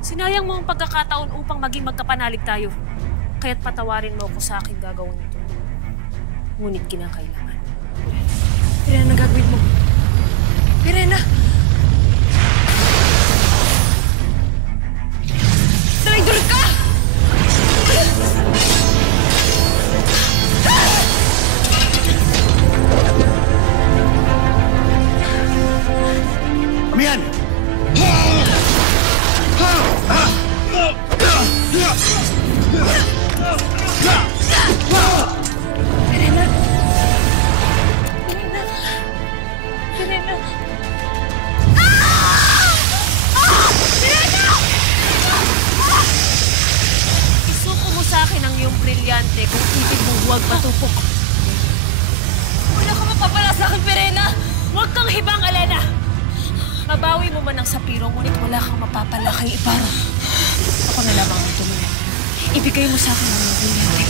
Sinayang mo ang pagkakataon upang maging magkapanalig tayo. Kaya't patawarin mo ako sa aking gagawin ito. Ngunit kinakailangan. Pirena, gagawin mo. Pirena! Traitor ka! Amihan! Pirena! Pirena! Isuko mo sa akin ang iyong brilyante kung ibig mo huwag matupok. Wala ka mapapala sa akin, Pirena! Huwag kang hibang, Elena! Mabawi mo man ang sapiro, ngunit wala kang mapapala kay Iparo. Ako na lamang ang tumulong. Ibigay mo sa akin ang iyong brilyante.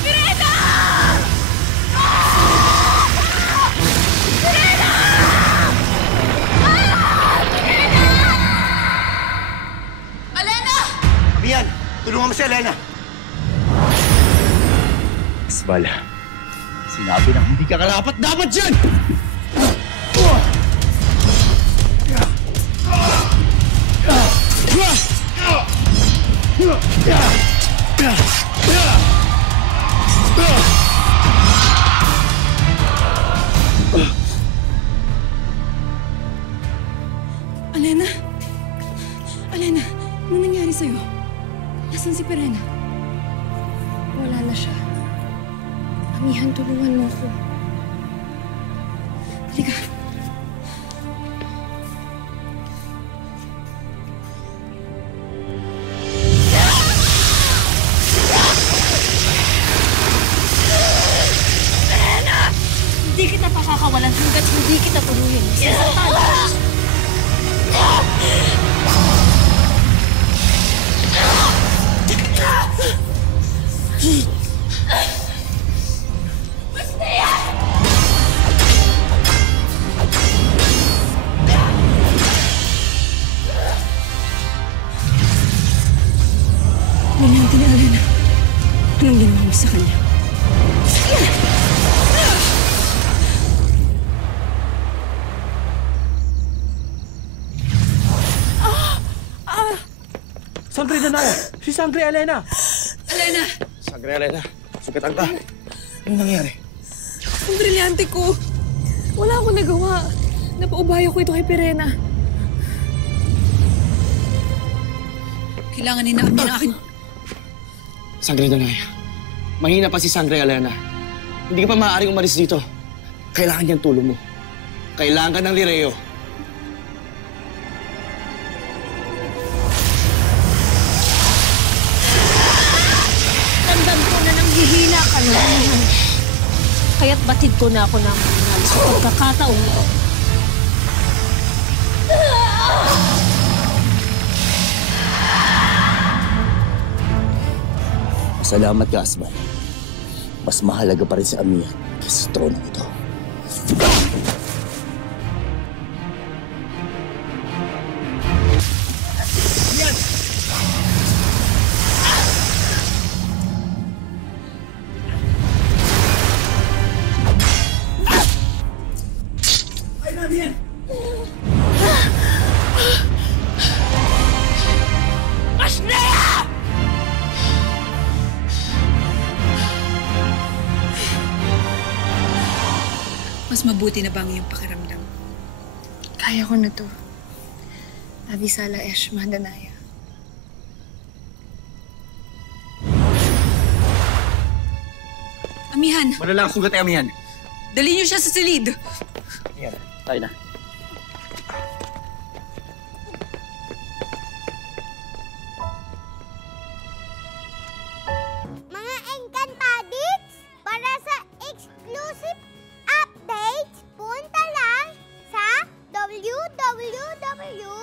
Pirena! Alena! Amihan! Tulungan mo si Elena! Asbal, sinabi na hindi ka karapat dapat dyan! Alena? Alena, ano nangyari sa'yo? Nasaan si Pirena? Wala na siya. Amihan, tulungan mo ako. Halika. Hindi kita pakakawalan hanggat hindi kita tuluyan. Sasaktan. Nangyari ni Alena. Anong ginawa mo sa kanya? Sangre Danaya! Si Sangre Elena! Alena! Sangre Elena, sugatan ka. Ano nangyari? Ang brilyante ko! Wala akong nagawa. Napaubayo ko ito kay Pirena. Kailangan ni Naomi ng akin. Sangre Danaya, mahina pa si Sangre Elena. Hindi ka pa maaaring umalis dito. Kailangan niyang tulong mo. Kailangan ka ng Lireo. Tandaan ko na nang hihina ka na. Kaya't batid ko na ako ng mananalo sa pagkakataong ito. Salamat ka, Asbal. Mas mahalaga pa rin si Amihan kaysa sa tronong ito. Mas mabuti na ba ang iyong pakiramdam? Kaya ko na to. Avisala Eshma Danaya. Amihan, Malalang sugat ay Amihan. dali niyo siya sa silid. Yan, tayo na. Mga Encantadits, para sa exclusive updates, punta lang sa www